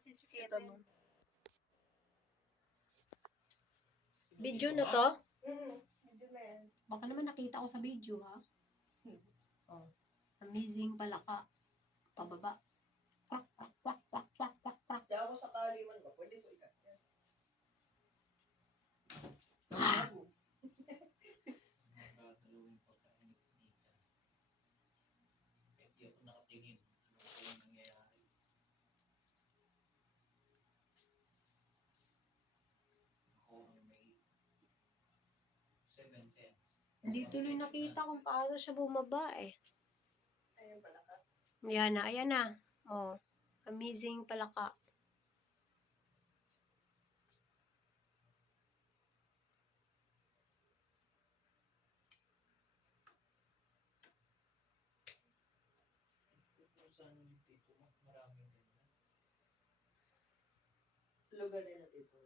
kasi si Ito mo. Kevin. Video na to? Video na yan. Baka naman nakita ko sa video, ha? Oh. Amazing palaka. Pababa. Kwak, kwak, kwak, kwak, kwak, kwak, kwak. Kaya ako sakali man ba, pwede ko ikat yan. Ah! Dalawang pagkain dito. Hindi ako nakatingin. Ano po yung nangyayari? Ako ang may 7 cents. Hindi tuloy nakita kung paano siya bumaba eh. Ayun pala ka. Yan na, ayan na. Oh, amazing palaka. Kung saan dito, maraming ganyan. Lugar nila dito.